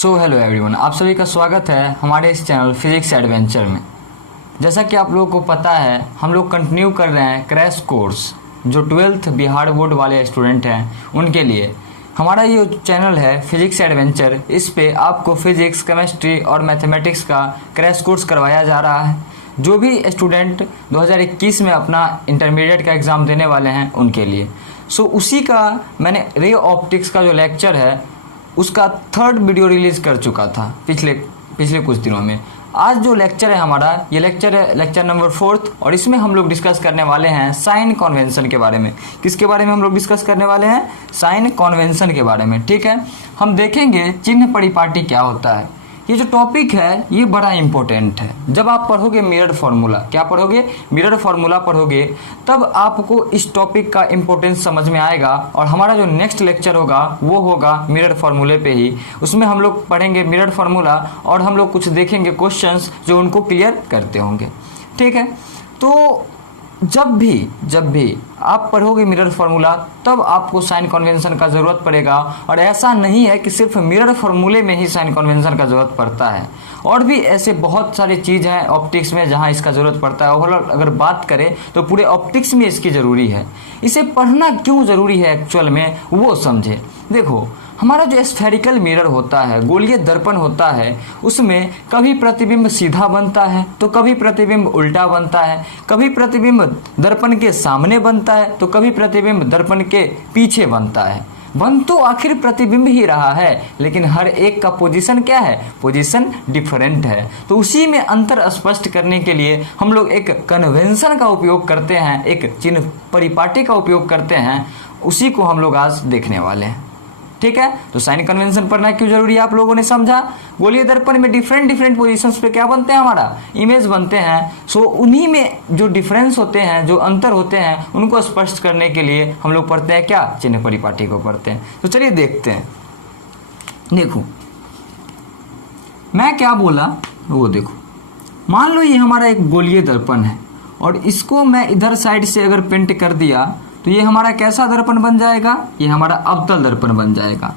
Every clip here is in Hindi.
हेलो एवरीवन, आप सभी का स्वागत है हमारे इस चैनल फिजिक्स एडवेंचर में। जैसा कि आप लोगों को पता है, हम लोग कंटिन्यू कर रहे हैं क्रैश कोर्स जो 12th बिहार बोर्ड वाले स्टूडेंट हैं उनके लिए। हमारा ये चैनल है फिजिक्स एडवेंचर, इस पे आपको फिजिक्स, केमिस्ट्री और मैथमेटिक्स का क्रैश कोर्स करवाया जा रहा है। जो भी स्टूडेंट 2021 में अपना इंटरमीडिएट का एग्ज़ाम देने वाले हैं उनके लिए। उसी का मैंने रे ऑप्टिक्स का जो लेक्चर है उसका 3rd वीडियो रिलीज कर चुका था पिछले कुछ दिनों में। आज जो लेक्चर है हमारा, ये लेक्चर है लेक्चर नंबर 4th, और इसमें हम लोग डिस्कस करने वाले हैं साइन कन्वेंशन के बारे में। किसके बारे में हम लोग डिस्कस करने वाले हैं? साइन कन्वेंशन के बारे में। ठीक है, हम देखेंगे चिन्ह परिपाटी क्या होता है। ये जो टॉपिक है ये बड़ा इंपॉर्टेंट है। जब आप पढ़ोगे मिरर फार्मूला, क्या पढ़ोगे? मिरर फार्मूला पढ़ोगे, तब आपको इस टॉपिक का इंपॉर्टेंस समझ में आएगा। और हमारा जो नेक्स्ट लेक्चर होगा वो होगा मिरर फार्मूले पे ही। उसमें हम लोग पढ़ेंगे मिरर फार्मूला और हम लोग कुछ देखेंगे क्वेश्चंस जो उनको क्लियर करते होंगे। ठीक है, तो जब भी आप पढ़ोगे मिरर फार्मूला तब आपको साइन कन्वेंशन का ज़रूरत पड़ेगा। और ऐसा नहीं है कि सिर्फ मिरर फार्मूले में ही साइन कन्वेंशन का ज़रूरत पड़ता है, और भी ऐसे बहुत सारी चीज़ हैं ऑप्टिक्स में जहां इसका ज़रूरत पड़ता है। ओवरऑल अगर बात करें तो पूरे ऑप्टिक्स में इसकी ज़रूरी है। इसे पढ़ना क्यों ज़रूरी है एक्चुअल में, वो समझे। देखो, हमारा जो स्फेरिकल मिरर होता है, गोलीय दर्पण होता है, उसमें कभी प्रतिबिंब सीधा बनता है तो कभी प्रतिबिंब उल्टा बनता है, कभी प्रतिबिंब दर्पण के सामने बनता है तो कभी प्रतिबिंब दर्पण के पीछे बनता है। बन तो आखिर प्रतिबिंब ही रहा है, लेकिन हर एक का पोजीशन क्या है? पोजीशन डिफरेंट है। तो उसी में अंतर स्पष्ट करने के लिए हम लोग एक कन्वेंशन का उपयोग करते हैं, एक चिन्ह परिपाटी का उपयोग करते हैं। उसी को हम लोग आज देखने वाले हैं। ठीक है, तो साइन कन्वेंशन पढ़ना क्यों जरूरी है आप लोगों ने समझा। गोलीय दर्पण में डिफरेंट पोजीशंस पे क्या बनते हैं? हमारा इमेज बनते हैं। उन्हीं में जो डिफरेंस होते हैं, जो अंतर होते हैं, उनको स्पष्ट करने के लिए हम लोग पढ़ते हैं क्या? चिन्ह परिपाटी को पढ़ते हैं। तो चलिए देखते हैं। देखो मैं क्या बोला वो देखो। मान लो ये हमारा एक गोलीय दर्पण है और इसको मैं इधर साइड से अगर पेंट कर दिया तो ये हमारा कैसा दर्पण बन जाएगा? ये हमारा अवतल दर्पण बन जाएगा।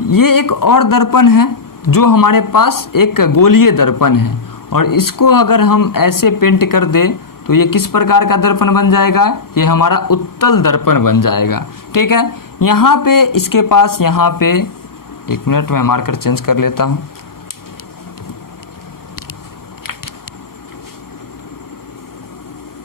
ये एक और दर्पण है जो हमारे पास एक गोलीय दर्पण है, और इसको अगर हम ऐसे पेंट कर दे तो ये किस प्रकार का दर्पण बन जाएगा? ये हमारा उत्तल दर्पण बन जाएगा। ठीक है, यहाँ पे इसके पास, यहाँ पे एक मिनट में मार्कर चेंज कर लेता हूँ।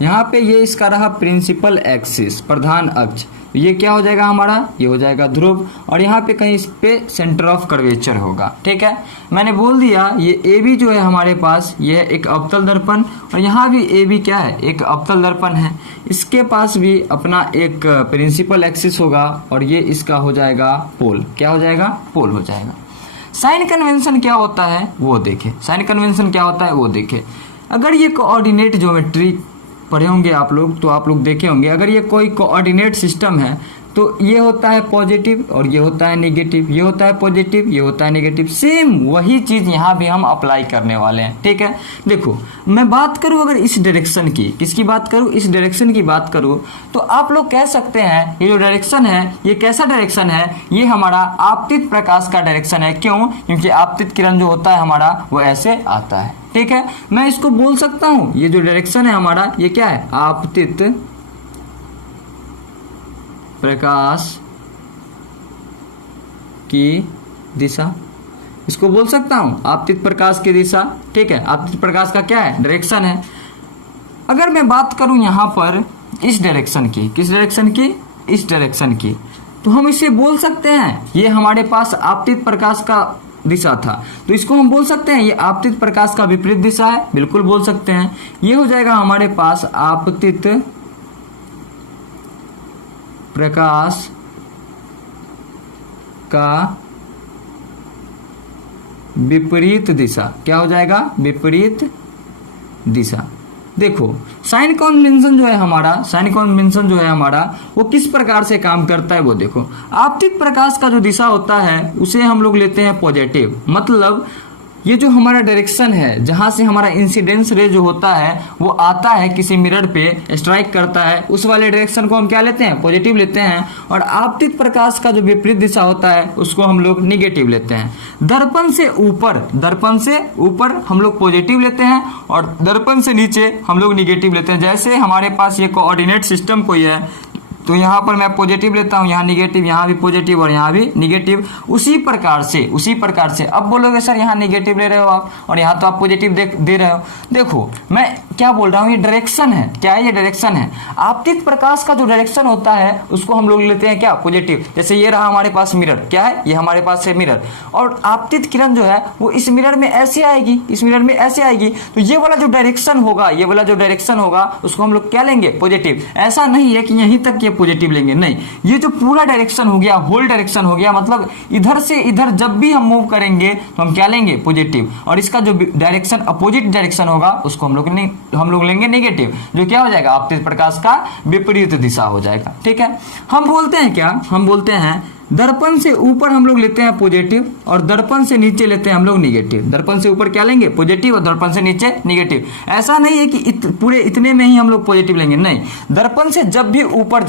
यहाँ पे ये इसका रहा प्रिंसिपल एक्सिस, प्रधान अक्ष। ये क्या हो जाएगा हमारा? ये हो जाएगा ध्रुव, और यहाँ पे कहीं इस पे सेंटर ऑफ कर्वेचर होगा। ठीक है, मैंने बोल दिया ये ए बी जो है हमारे पास, ये है एक अवतल दर्पण, और यहाँ भी ए बी क्या है? एक अवतल दर्पण है। इसके पास भी अपना एक प्रिंसिपल एक्सिस होगा, और ये इसका हो जाएगा पोल। क्या हो जाएगा? पोल हो जाएगा। साइन कन्वेंशन क्या होता है वो देखे। साइन कन्वेंशन क्या होता है वो देखे। अगर ये कोऑर्डिनेट ज्योमेट्री पढ़े होंगे आप लोग तो आप लोग देखे होंगे, अगर ये कोई कोऑर्डिनेट सिस्टम है तो ये होता है पॉजिटिव और ये होता है नेगेटिव, ये होता है पॉजिटिव, ये होता है नेगेटिव। सेम वही चीज़ यहाँ भी हम अप्लाई करने वाले हैं। ठीक है, देखो मैं बात करूँ अगर इस डायरेक्शन की, किसकी बात करूँ? इस डायरेक्शन की बात करूँ तो आप लोग कह सकते हैं ये जो डायरेक्शन है ये कैसा डायरेक्शन है? ये हमारा आपतित प्रकाश का डायरेक्शन है। क्यों? क्योंकि आपतित किरण जो होता है हमारा वो ऐसे आता है। ठीक है, मैं इसको बोल सकता हूँ ये जो डायरेक्शन है हमारा ये क्या है? आपतित प्रकाश की दिशा। इसको बोल सकता हूं आपतित प्रकाश की दिशा। ठीक है, आपतित प्रकाश का क्या है? डायरेक्शन है। अगर मैं बात करूं यहां पर इस डायरेक्शन की, किस डायरेक्शन की? इस डायरेक्शन की, तो हम इसे बोल सकते हैं ये हमारे पास आपतित प्रकाश का दिशा था, तो इसको हम बोल सकते हैं ये आपतित प्रकाश का विपरीत दिशा है। बिल्कुल बोल सकते हैं। ये हो जाएगा हमारे पास आपतित प्रकाश का विपरीत दिशा। क्या हो जाएगा? विपरीत दिशा। देखो साइन कन्वेंशन जो है हमारा, साइन कन्वेंशन जो है हमारा वो किस प्रकार से काम करता है वो देखो। आपतित प्रकाश का जो दिशा होता है उसे हम लोग लेते हैं पॉजिटिव, मतलब ये जो हमारा डायरेक्शन है, जहाँ से हमारा इंसिडेंस रे जो होता है वो आता है किसी मिरर पे स्ट्राइक करता है, उस वाले डायरेक्शन को हम क्या लेते हैं, पॉजिटिव लेते हैं। और आपतित प्रकाश का जो विपरीत दिशा होता है उसको हम लोग निगेटिव लेते हैं। दर्पण से ऊपर हम लोग पॉजिटिव लेते हैं और दर्पण से नीचे हम लोग निगेटिव लेते हैं। जैसे हमारे पास ये कोऑर्डिनेट सिस्टम कोई है तो यहाँ पर मैं पॉजिटिव लेता हूँ, यहाँ निगेटिव, यहाँ भी पॉजिटिव और यहाँ भी निगेटिव। उसी प्रकार से अब बोलोगे सर यहाँ निगेटिव ले रहे हो आप और यहाँ तो आप पॉजिटिव दे रहे हो। देखो मैं क्या बोल रहा हूँ, ये डायरेक्शन है। क्या है? ये डायरेक्शन है। आपतित प्रकाश का जो डायरेक्शन होता है उसको हम लोग लेते हैं क्या, पॉजिटिव। जैसे ये रहा हमारे पास मिरर, क्या है, ये हमारे पास है मिरर, और आपतित किरण जो है वो इस मिरर में ऐसे आएगी, इस मिरर में ऐसे आएगी। तो ये वाला जो डायरेक्शन होगा उसको हम लोग क्या लेंगे, पॉजिटिव। ऐसा नहीं है कि यहीं तक ये पॉजिटिव लेंगे, नहीं, ये जो पूरा डायरेक्शन हो गया, होल डायरेक्शन हो गया, मतलब इधर से इधर जब भी हम मूव करेंगे तो हम क्या लेंगे, पॉजिटिव। और इसका जो डायरेक्शन अपोजिट डायरेक्शन होगा उसको हम लोग लेंगे नेगेटिव, जो क्या हो जाएगा, आपतित प्रकाश का विपरीत दिशा हो जाएगा। ठीक है, हम बोलते हैं दर्पण से ऊपर हम लोग लेते हैं पॉजिटिव और दर्पण से नीचे लेते हैं हम लोग निगेटिव। दर्पण से ऊपर क्या लेंगे, पॉजिटिव, और दर्पण से नीचे निगेटिव। ऐसा नहीं है कि पूरे इतने में ही हम लोग पॉजिटिव लेंगे, नहीं, दर्पण से जब भी ऊपर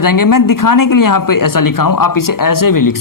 जाएंगे, मैं दिखाने के लिए यहाँ पे ऐसा लिखा हूँ, आप इसे ऐसे भी लिख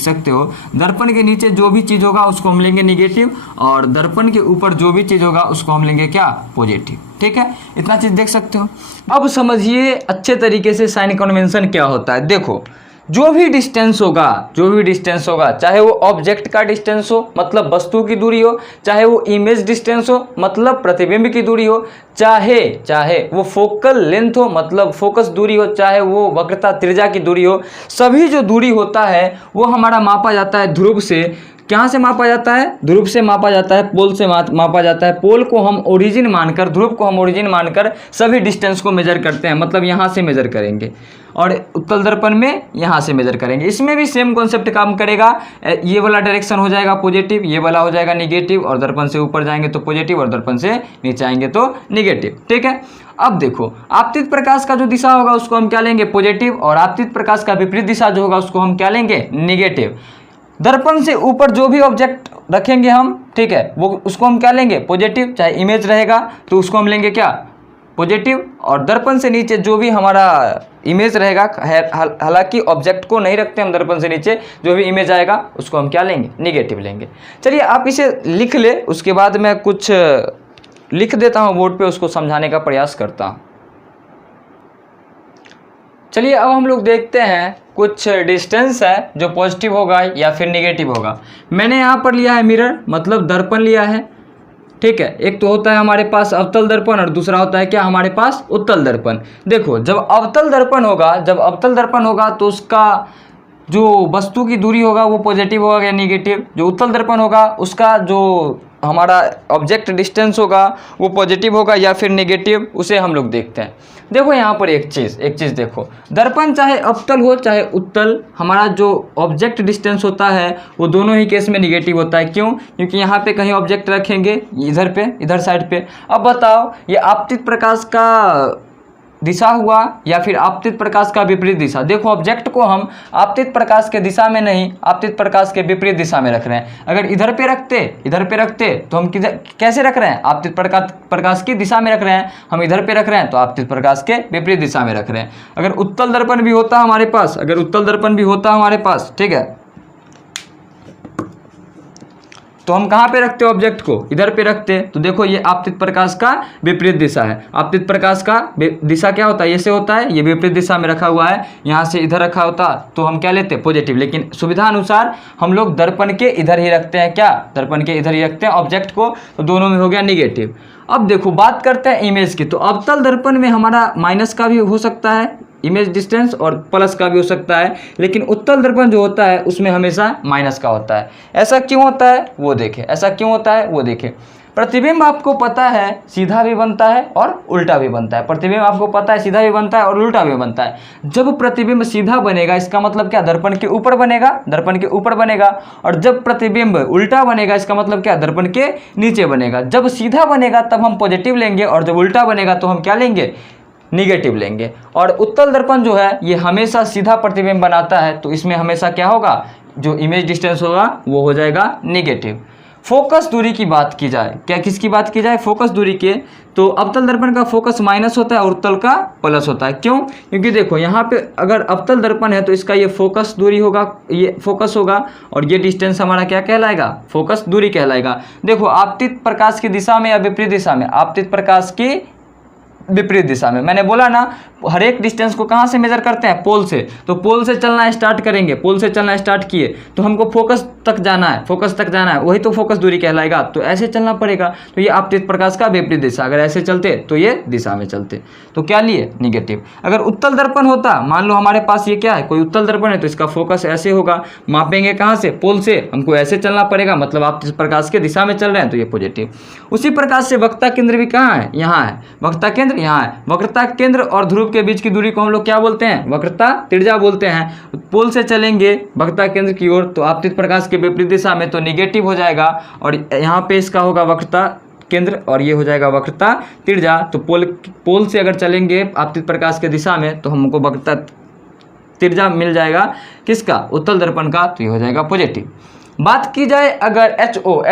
सकते हो, दर्पण के नीचे जो भी चीज होगा उसको हम लेंगे निगेटिव और दर्पण के ऊपर जो भी चीज होगा उसको हम लेंगे क्या, पॉजिटिव। ठीक है, इतना चीज देख सकते हो। अब समझिए अच्छे तरीके से साइन कन्वेंशन क्या होता है। देखो, जो भी डिस्टेंस होगा, चाहे वो ऑब्जेक्ट का डिस्टेंस हो मतलब वस्तु की दूरी हो, चाहे वो इमेज डिस्टेंस हो मतलब प्रतिबिंब की दूरी हो, चाहे वो फोकल लेंथ हो मतलब फोकस दूरी हो, चाहे वो वक्रता त्रिज्या की दूरी हो, सभी जो दूरी होता है वो हमारा मापा जाता है ध्रुव से। कहाँ से मापा जाता है, ध्रुव से मापा जाता है, पोल से मापा जाता है। पोल को हम ओरिजिन मानकर, ध्रुव को हम ओरिजिन मानकर सभी डिस्टेंस को मेजर करते हैं, मतलब यहाँ से मेजर करेंगे और उत्तल दर्पण में यहाँ से मेजर करेंगे। इसमें भी सेम कॉन्सेप्ट काम करेगा। ये वाला डायरेक्शन हो जाएगा पॉजिटिव, ये वाला हो जाएगा निगेटिव, और दर्पण से ऊपर जाएंगे तो पॉजिटिव और दर्पण से नीचे आएंगे तो निगेटिव। ठीक है, अब देखो, आपतित प्रकाश का जो दिशा होगा उसको हम क्या लेंगे, पॉजिटिव, और आपतित प्रकाश का विपरीत दिशा जो होगा उसको हम क्या लेंगे, निगेटिव। दर्पण से ऊपर जो भी ऑब्जेक्ट रखेंगे हम, ठीक है, वो उसको हम क्या लेंगे, पॉजिटिव। चाहे इमेज रहेगा तो उसको हम लेंगे क्या, पॉजिटिव। और दर्पण से नीचे जो भी हमारा इमेज रहेगा, हालांकि ऑब्जेक्ट को नहीं रखते हम दर्पण से नीचे, जो भी इमेज आएगा उसको हम क्या लेंगे, निगेटिव लेंगे। चलिए आप इसे लिख ले, उसके बाद मैं कुछ लिख देता हूँ बोर्ड पे, उसको समझाने का प्रयास करता हूँ। चलिए अब हम लोग देखते हैं कुछ डिस्टेंस है जो पॉजिटिव होगा या फिर निगेटिव होगा। मैंने यहाँ पर लिया है मिरर, मतलब दर्पण लिया है। ठीक है, एक तो होता है हमारे पास अवतल दर्पण और दूसरा होता है क्या, हमारे पास उत्तल दर्पण। देखो, जब अवतल दर्पण होगा तो उसका जो वस्तु की दूरी होगा वो पॉजिटिव होगा या निगेटिव। जो उत्तल दर्पण होगा उसका जो हमारा ऑब्जेक्ट डिस्टेंस होगा वो पॉजिटिव होगा या फिर निगेटिव, उसे हम लोग देखते हैं। देखो यहाँ पर एक चीज़ देखो, दर्पण चाहे अवतल हो चाहे उत्तल, हमारा जो ऑब्जेक्ट डिस्टेंस होता है वो दोनों ही केस में निगेटिव होता है। क्यों? क्योंकि यहाँ पे कहीं ऑब्जेक्ट रखेंगे इधर साइड पे। अब बताओ, ये आपतित प्रकाश का दिशा हुआ या फिर आपतित प्रकाश का विपरीत दिशा। देखो, ऑब्जेक्ट को हम आपतित प्रकाश के दिशा में नहीं, आपतित प्रकाश के विपरीत दिशा में रख रहे हैं। अगर इधर पे रखते तो हम कैसे रख रहे हैं, आपतित प्रकाश की दिशा में रख रहे हैं। हम इधर पे रख रहे हैं तो आपतित प्रकाश के विपरीत दिशा में रख रहे हैं। अगर उत्तल दर्पण भी होता हमारे पास, ठीक है, तो हम कहाँ पे रखते ऑब्जेक्ट को, इधर पे रखते। तो देखो, ये आपतित प्रकाश का विपरीत दिशा है। आपतित प्रकाश का दिशा क्या होता है, ऐसे होता है, ये विपरीत दिशा में रखा हुआ है। यहाँ से इधर रखा होता तो हम क्या लेते, पॉजिटिव। लेकिन सुविधा अनुसार हम लोग दर्पण के इधर ही रखते हैं, क्या, दर्पण के इधर ही रखते हैं ऑब्जेक्ट को, तो दोनों में हो गया निगेटिव। अब देखो, बात करते हैं इमेज की। तो अवतल दर्पण में हमारा माइनस का भी हो सकता है इमेज डिस्टेंस और प्लस का भी हो सकता है, लेकिन उत्तल दर्पण जो होता है उसमें हमेशा माइनस का होता है। ऐसा क्यों होता है वो देखें। प्रतिबिंब आपको पता है सीधा भी बनता है और उल्टा भी बनता है। प्रतिबिंब आपको पता है सीधा भी बनता है और उल्टा भी बनता है। जब प्रतिबिंब सीधा बनेगा इसका मतलब क्या, दर्पण के ऊपर बनेगा, और जब प्रतिबिंब उल्टा बनेगा इसका मतलब क्या, दर्पण के नीचे बनेगा। जब सीधा बनेगा तब हम पॉजिटिव लेंगे और जब उल्टा बनेगा तो हम क्या लेंगे, निगेटिव लेंगे। और उत्तल दर्पण जो है ये हमेशा सीधा प्रतिबिंब बनाता है, तो इसमें हमेशा क्या होगा, जो इमेज डिस्टेंस होगा वो हो जाएगा नेगेटिव। फोकस दूरी की बात की जाए, क्या किसकी बात की जाए, फोकस दूरी के, तो अवतल दर्पण का फोकस माइनस होता है और उत्तल का प्लस होता है। क्यों? क्योंकि देखो यहाँ पे अगर अवतल दर्पण है तो इसका ये फोकस दूरी होगा, ये फोकस होगा, और ये डिस्टेंस हमारा क्या कहलाएगा, फोकस दूरी कहलाएगा। देखो आपतित प्रकाश की दिशा में या विपरीत दिशा में, आपतित प्रकाश की विपरीत दिशा में, मैंने बोला ना हर एक डिस्टेंस को कहाँ से मेजर करते हैं, पोल से। तो पोल से चलना स्टार्ट करेंगे, पोल से चलना स्टार्ट किए तो हमको फोकस तक जाना है, फोकस तक जाना है, वही तो फोकस दूरी कहलाएगा। तो ऐसे चलना पड़ेगा, तो ये आपतित प्रकाश का विपरीत दिशा, अगर ऐसे चलते तो ये दिशा में चलते, तो क्या लिए, निगेटिव। अगर उत्तल दर्पण होता, मान लो हमारे पास ये क्या है, कोई उत्तल दर्पण है, तो इसका फोकस ऐसे होगा, मापेंगे कहाँ से, पोल से, हमको ऐसे चलना पड़ेगा, मतलब आपतित प्रकाश के दिशा में चल रहे हैं, तो ये पॉजिटिव। उसी प्रकार से वक्रता केंद्र भी कहाँ है, यहाँ है, वक्रता केंद्र यहाँ है। वक्रता केंद्र और ध्रुव के बीच की दूरी को हम लोग क्या बोलते हैं, वक्रता त्रिज्या बोलते हैं। पोल से चलेंगे वक्रता केंद्र की ओर तो आपतित प्रकाश के विपरीत दिशा में, तो निगेटिव हो जाएगा, और यहाँ पे इसका होगा वक्रता केंद्र और ये हो जाएगा वक्रता त्रिज्या। तो पोल से अगर चलेंगे आपतित प्रकाश के दिशा में तो हमको वक्रता त्रिज्या मिल जाएगा किसका, उत्तल दर्पण का, तो ये हो जाएगा पॉजिटिव। बात की जाए अगर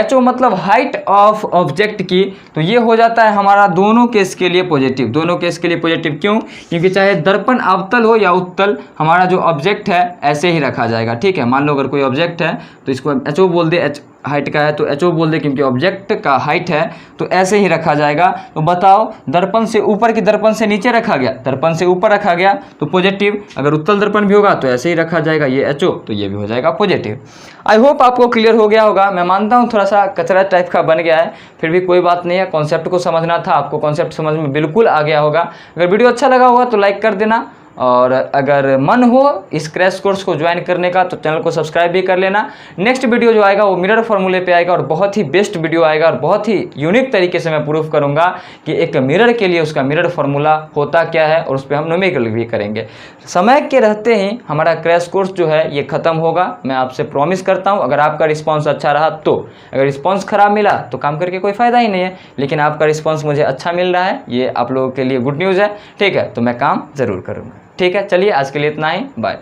HO मतलब हाइट ऑफ ऑब्जेक्ट की, तो ये हो जाता है हमारा दोनों केस के लिए पॉजिटिव, दोनों केस के लिए पॉजिटिव। क्यों? क्योंकि चाहे दर्पण अवतल हो या उत्तल, हमारा जो ऑब्जेक्ट है ऐसे ही रखा जाएगा। ठीक है, मान लो अगर कोई ऑब्जेक्ट है तो इसको HO बोल दे, हाइट का है तो HO बोल दे, क्योंकि ऑब्जेक्ट का हाइट है तो ऐसे ही रखा जाएगा। तो बताओ दर्पण से ऊपर की दर्पण से नीचे रखा गया, दर्पण से ऊपर रखा गया तो पॉजिटिव, अगर उत्तल दर्पण भी होगा तो ऐसे ही रखा जाएगा, ये HO, तो ये भी हो जाएगा पॉजिटिव। आई होप आपको क्लियर हो गया होगा। मैं मानता हूँ थोड़ा सा कचरा टाइप का बन गया है, फिर भी कोई बात नहीं है, कॉन्सेप्ट को समझना था, आपको कॉन्सेप्ट समझ में बिल्कुल आ गया होगा। अगर वीडियो अच्छा लगा होगा तो लाइक कर देना, और अगर मन हो इस क्रैश कोर्स को ज्वाइन करने का तो चैनल को सब्सक्राइब भी कर लेना। नेक्स्ट वीडियो जो आएगा वो मिरर फॉर्मूले पे आएगा, और बहुत ही बेस्ट वीडियो आएगा, और बहुत ही यूनिक तरीके से मैं प्रूफ करूंगा कि एक मिरर के लिए उसका मिरर फार्मूला होता क्या है, और उस पर हम न्यूमेरिकल भी करेंगे। समय के रहते ही हमारा क्रैश कोर्स जो है ये ख़त्म होगा, मैं आपसे प्रॉमिस करता हूँ। अगर आपका रिस्पॉन्स अच्छा रहा तो, अगर रिस्पॉन्स ख़राब मिला तो काम करके कोई फ़ायदा ही नहीं है, लेकिन आपका रिस्पॉन्स मुझे अच्छा मिल रहा है, ये आप लोगों के लिए गुड न्यूज़ है। ठीक है, तो मैं काम ज़रूर करूँगा। ठीक है, चलिए आज के लिए इतना ही, बाय।